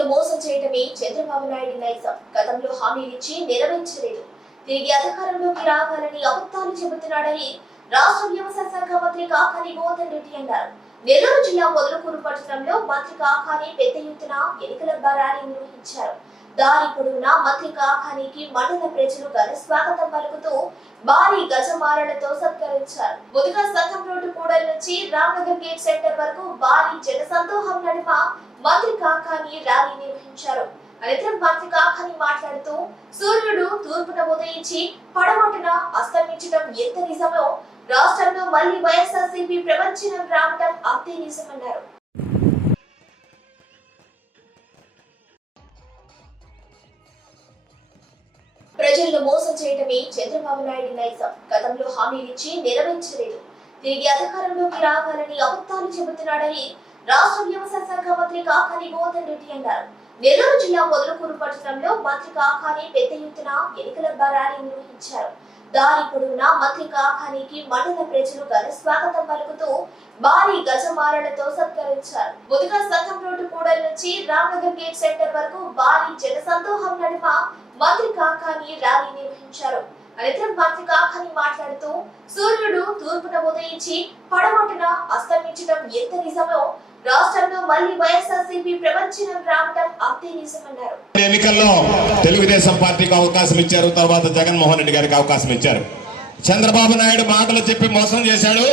ప్రజలను మోసం చేయడమే చంద్రబాబు నాయుడు నైజం. గతంలో హామీలిచ్చి నెరవేర్చలేదు. తిరిగి అధికారంలోకి రావాలని అబద్ధాలు చెబుతున్నాడని రాష్ట్ర వ్యవసాయ శాఖ మంత్రి కాకాని మోహన్ రెడ్డి అన్నారు. నెల్లూరు జిల్లా పొదలకూరు పట్టణంలో మంత్రి కాకాని పెద్ద ఎత్తున ఎన్నికల ర్యాలీ నిర్వహించారు. దారి పొడవునా మంత్రి కాకానికి మండల ప్రజలు ఘన స్వాగతం పలుకుతూ భారీ గజమాలలతో సత్కరించారు. ముందుగా సంఘం రోడ్డు కూడలి నుంచి రామ్నగర్ గేట్ సెంటర్ వరకు భారీ జన సందోహం నడుమ మంత్రి కాకాని ర్యాలీ నిర్వహించారు. అనంతరం మంత్రి కాకాని మాట్లాడుతూ సూర్యుడు తూర్పున ఉదయించి పడమటున అస్తమించడం ఎంత నిజమో రాష్ట్రంలో మళ్ళీ వైఎస్ఆర్సీపీ ప్రపంచం రావడం అంతే నిజమన్నారు. ప్రజలను మోసం చేయటమే చంద్రబాబు నాయుడు నైజం. గతంలో హామీలిచ్చి నెరవేర్చలేదు. తిరిగి అధికారంలోకి రావాలని అబద్ధాలు చెబుతున్నాడని రాష్ట్ర వ్యవసాయ శాఖ మంత్రి కాకాని గోవర్ధన్ రెడ్డి అన్నారు. నెల్లూరు జిల్లా పొదలకూరు పట్టణంలో మంత్రి కాకాని పెద్ద ఎత్తున ఎన్నికల ర్యాలీ నిర్వహించారు. దారి పొడవునా మంత్రి కాకానికి మండల ప్రజలు ఘన స్వాగతం పలుకుతూ భారీ గజమాలలతో సత్కరించారు. ముదుగా సంఘం రోడ్డు కూడలి నుంచి రామ్నగర్ గేట్ సెంటర్ వరకు భారీ జన సందోహం నడుమ మంత్రి కాకాని ర్యాలీ నిర్వహించారు. అనంతరం మంత్రి కాకాని మాట్లాడుతూ సూర్యుడు తూర్పున ఉదయించి పడమటన అస్తమించడం ఎంత నిజమో రాష్ట్రంలో మళ్ళీ వైఎస్ఆర్సీపీ ప్రపంచం రావడం అంతే నిజమన్నారు. ఎన్నికల్లో తెలుగుదేశం పార్టీకి అవకాశం ఇచ్చారు. తర్వాత జగన్మోహన్ రెడ్డి గారికి అవకాశం ఇచ్చారు. చంద్రబాబు నాయుడు మాటలు చెప్పి మోసం చేశాడు.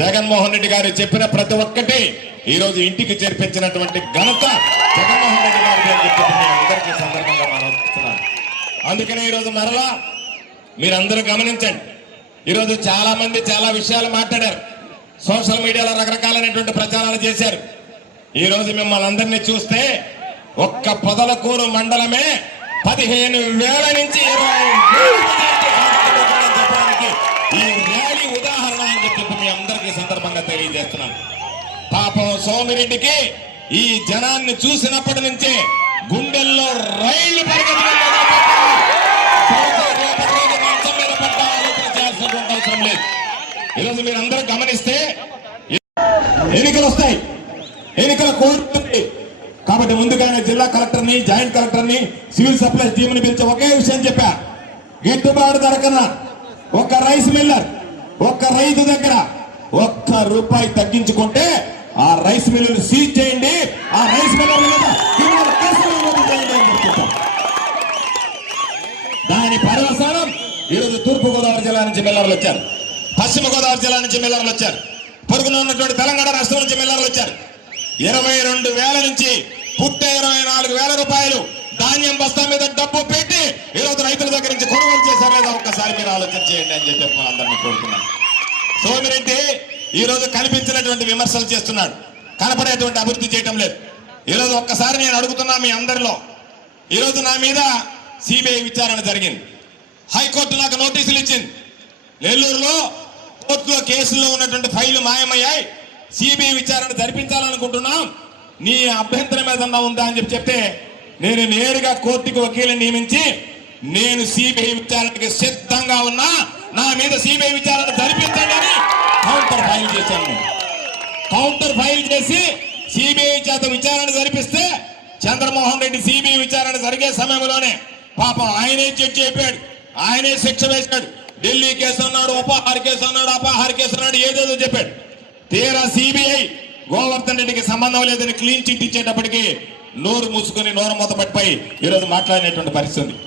జగన్మోహన్ రెడ్డి గారు చెప్పిన ప్రతి ఒక్కటి ఈ రోజు ఇంటికి చేర్పించినటువంటి ఘనత జగన్మోహన్ రెడ్డి గారికి చెప్పి అందరికీ సందర్భంగా మనం అందుకనే ఈ రోజు మరలా మీరందరూ గమనించండి. ఈరోజు చాలా మంది చాలా విషయాలు మాట్లాడారు. సోషల్ మీడియాలో రకరకాలైనటువంటి ప్రచారాలు చేశారు. ఈరోజు మిమ్మల్ని అందరినీ చూస్తే ఒక్క పొదలకూరు మండలమే పదిహేను వేల నుంచి ఇరవై చెప్పడానికి ఈ ర్యాలీ ఉదాహరణ అని చెప్పి మీ అందరికీ సందర్భంగా తెలియజేస్తున్నాను. పాపం సోమిరెడ్డికి ఈ జనాన్ని చూసినప్పటి నుంచే గుండెల్లో రైళ్ళు అవసరం లేదు ఈరోజు మీరు అందరూ గమనిస్తే ఎన్నికలు వస్తాయి ఎన్నికల కోరుతుంది కాబట్టి ముందుగానే జిల్లా కలెక్టర్ని జాయింట్ కలెక్టర్ని సివిల్ సప్లైస్ టీమ్ని పిలిచి ఒకే విషయం చెప్పా. గిట్టుబాటు ధర కన్నా ఒక్క రైస్ మిల్లర్ ఒక్క రైతు దగ్గర ఒక్క రూపాయి తగ్గించుకుంటే ఆ రైస్ మిల్లును సీజ్ చేయండి. ఆ రైస్ మిల్లర్ మీద ఈరోజు తూర్పుగోదావరి జిల్లా నుంచి మిల్లర్లు వచ్చారు. పశ్చిమ గోదావరి జిల్లా నుంచి మిల్లర్లు వచ్చారు. పొరుగున ఉన్నటువంటి తెలంగాణ రాష్ట్రం నుంచి మిల్లర్లు వచ్చారు. ఇరవై రెండు వేల నుంచి పుట్టే ఇరవై నాలుగు వేల రూపాయలు ధాన్యం బస్తా మీద డబ్బు పెట్టి ఈరోజు రైతుల దగ్గర నుంచి కొనుగోలు చేసే లేదా ఒక్కసారి మీరు ఆలోచన చేయండి అని చెప్పి అందరినీ కోరుతున్నాను. సోమిరెడ్డి ఈ రోజు కనిపించినటువంటి విమర్శలు చేస్తున్నాడు. కనపడేటువంటి అభివృద్ధి చేయటం లేదు. ఈ రోజు ఒక్కసారి నేను అడుగుతున్నా మీ అందరిలో. ఈ రోజు నా మీద సిబిఐ విచారణ జరిగింది. హైకోర్టు నాకు నోటీసులు ఇచ్చింది. నెల్లూరులో కోర్టులో కేసుల్లో ఉన్నటువంటి ఫైలు మాయమయ్యాయి. సిబిఐ విచారణ జరిపించాలనుకుంటున్నాం. నీ అభ్యంతరం ఏదన్నా ఉందా అని చెప్పి చెప్తే నేను నేరుగా కోర్టుకి వకీలను నియమించి నేను సిబిఐ విచారణకి సిద్ధంగా ఉన్నా. నా మీద సిబిఐ విచారణ జరిపించండి అని కౌంటర్ ఫైల్ చేశాను. కౌంటర్ ఫైల్ చేసి సిబిఐ చేత విచారణ జరిపిస్తే చంద్రమోహన్ రెడ్డి సిబిఐ విచారణ జరిగే సమయంలోనే పాపం ఆయనే జడ్జి అయిపోయాడు. ఆయనే శిక్ష వేశాడు. ఢిల్లీ కేసు అన్నాడు ఉపాహార కేసు అన్నాడు అపహార కేసు అన్నాడు ఏదేదో చెప్పాడు. తీరా సిబిఐ గోవర్ధన్ రెడ్డికి సంబంధం లేదని క్లీన్ చిట్ ఇచ్చేటప్పటికి నోరు మూసుకొని నోరు మూత పట్టిపోయి ఈరోజు మాట్లాడినటువంటి పరిస్థితి